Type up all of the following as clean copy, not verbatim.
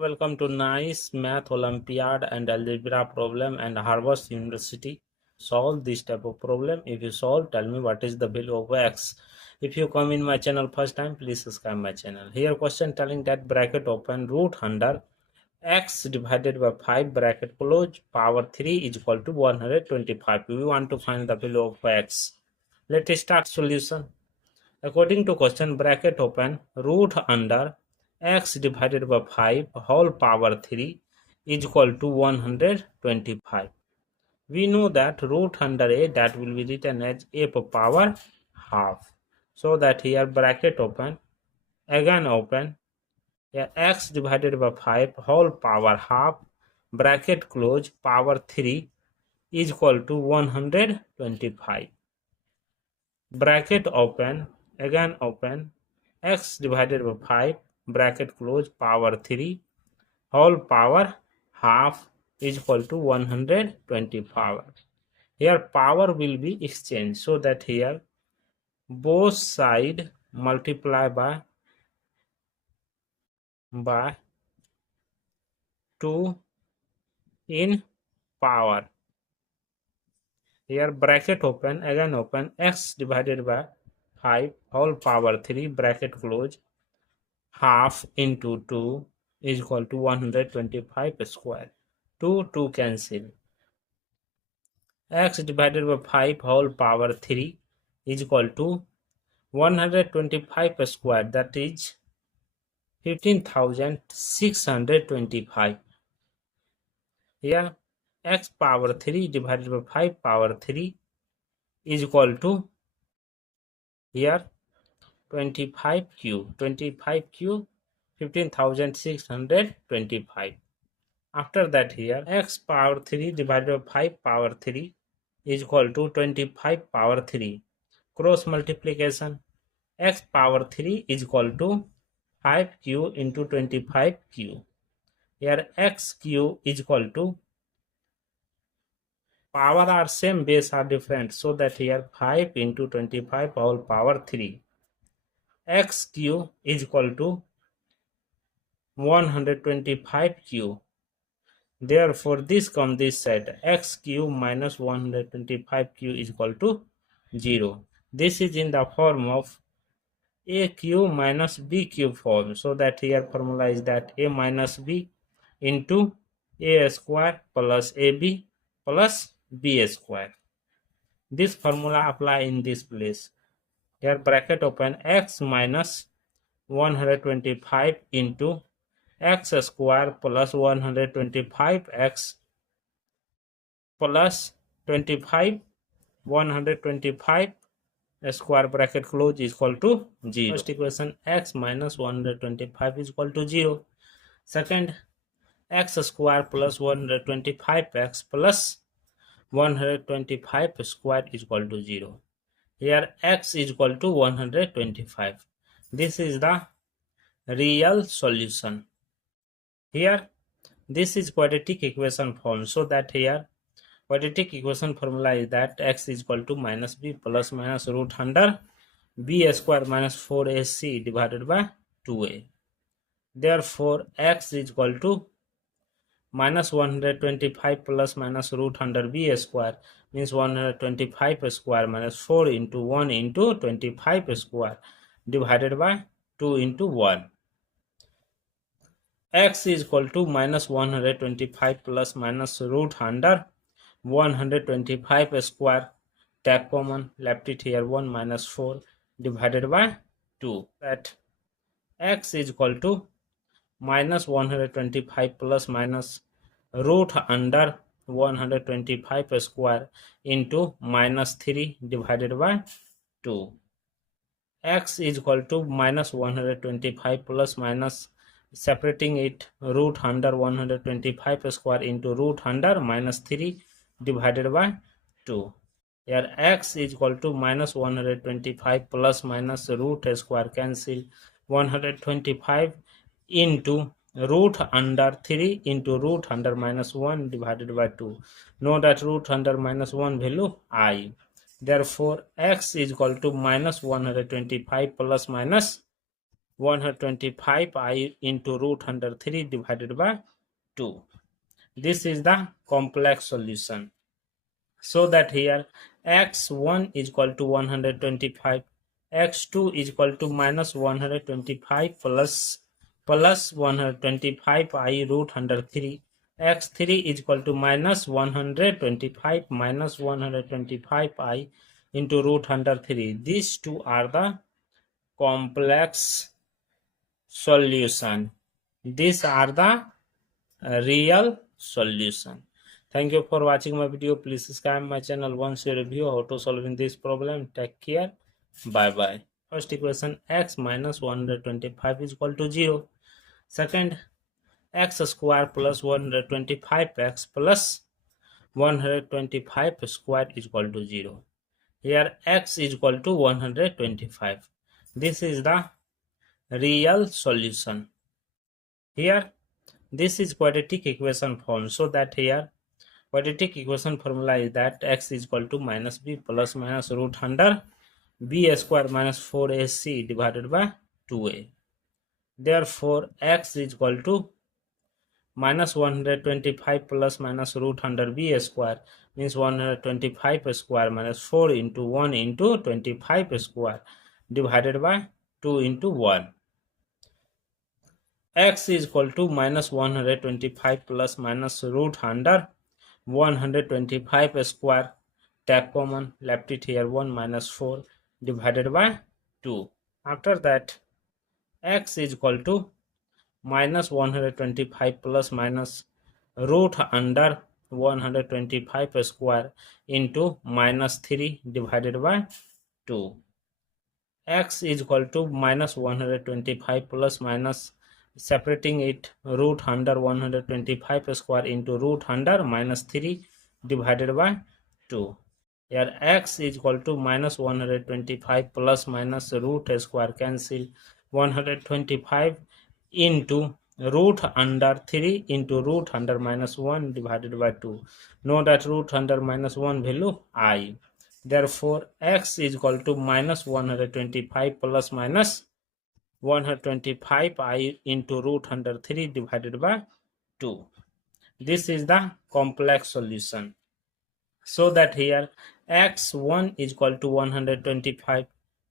Welcome to nice Math Olympiad and Algebra Problem and Harvard University. Solve this type of problem. If you solve, tell me what is the value of x. If you come in my channel first time, please subscribe my channel. Here question telling that bracket open root under x divided by 5 bracket close power 3 is equal to 125. We want to find the value of x. Let us start solution. According to question, bracket open root under x divided by 5 whole power 3 is equal to 125. We know that root under a that will be written as a power half. So that here bracket open, again open, x divided by 5 whole power half bracket close power 3 is equal to 125. Bracket open, again open, x divided by 5 bracket close power 3 whole power half is equal to 125. Here power will be exchanged, so that here both side multiply by 2 in power. Here bracket open, again open, x divided by 5 whole power 3 bracket close half into 2 is equal to 125 square. 2 cancel. X divided by 5 whole power 3 is equal to 125 square, that is 15,625. Here x power 3 divided by 5 power 3 is equal to here 25 cube 15,625. After that here x power 3 divided by 5 power 3 is equal to 25 power 3. Cross multiplication, x power 3 is equal to 5q into 25q. Here xq is equal to power are same, base are different, so that here 5 into 25 whole power 3. xq is equal to 125q. Therefore this come this side, x cube minus 125q is equal to 0. This is in the form of a cube minus b cube form, so that here formula is that a minus b into a square plus ab plus b square. This formula apply in this place. Here bracket open, x minus 125 into x square plus 125x plus 25 125 square bracket close is equal to 0. First equation, x minus 125 is equal to 0. Second, x square plus 125x plus 125 square is equal to 0. Here x is equal to 125. This is the real solution. Here this is quadratic equation form, so that here quadratic equation formula is that x is equal to minus b plus minus root under b square minus 4ac divided by 2a. Therefore x is equal to minus 125 plus minus root under b square means 125 square minus 4 into 1 into 25 square divided by 2 into 1. X is equal to minus 125 plus minus root under 125 square. Take common, left it here 1 minus 4 divided by 2. That x is equal to minus 125 plus minus root under 125 square into minus 3 divided by 2. X is equal to minus 125 plus minus, separating it, root under 125 square into root under minus 3 divided by 2. Here x is equal to minus 125 plus minus root square cancel, 125 into root under 3 into root under minus 1 divided by 2. Know that root under minus 1 value I. Therefore x is equal to minus 125 plus minus 125i into root under 3 divided by 2. This is the complex solution. So that here x1 is equal to 125, x2 is equal to minus 125 plus 125 I root under 3, x3 is equal to minus 125 minus 125 I into root under 3. These two are the complex solution. These are the real solution. Thank you for watching my video. Please subscribe my channel once you review how to solving this problem. Take care. Bye bye. First equation, x minus 125 is equal to 0. Second, x square plus 125x plus 125 square is equal to 0. Here x is equal to 125. This is the real solution. Here this is quadratic equation form, so that here quadratic equation formula is that x is equal to minus b plus minus root under b square minus 4ac divided by 2a. Therefore x is equal to minus 125 plus minus root under b square means 125 square minus 4 into 1 into 25 square divided by 2 into 1. X is equal to minus 125 plus minus root under 125 square. Take common, left it here 1 minus 4 divided by 2. After that x is equal to minus 125 plus minus root under 125 square into minus 3 divided by 2. X is equal to minus 125 plus minus separating it root under 125 square into root under minus 3 divided by 2. Here x is equal to minus 125 plus minus root square cancel 125 into root under 3 into root under minus 1 divided by 2. Know that root under minus 1 value I. Therefore x is equal to minus 125 plus minus 125 I into root under 3 divided by 2. This is the complex solution. So that here x1 is equal to 125,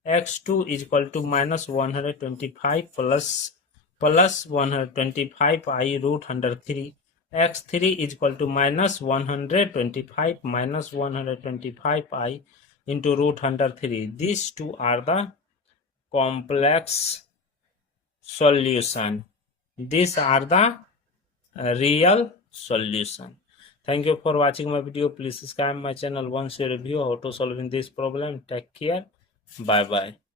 x2 is equal to minus 125 plus 125 I root under 3, x3 is equal to minus 125 minus 125 I into root under 3. These two are the complex solution. These are the real solution. Thank you for watching my video. Please subscribe my channel once you review how to solving this problem. Take care. Bye bye.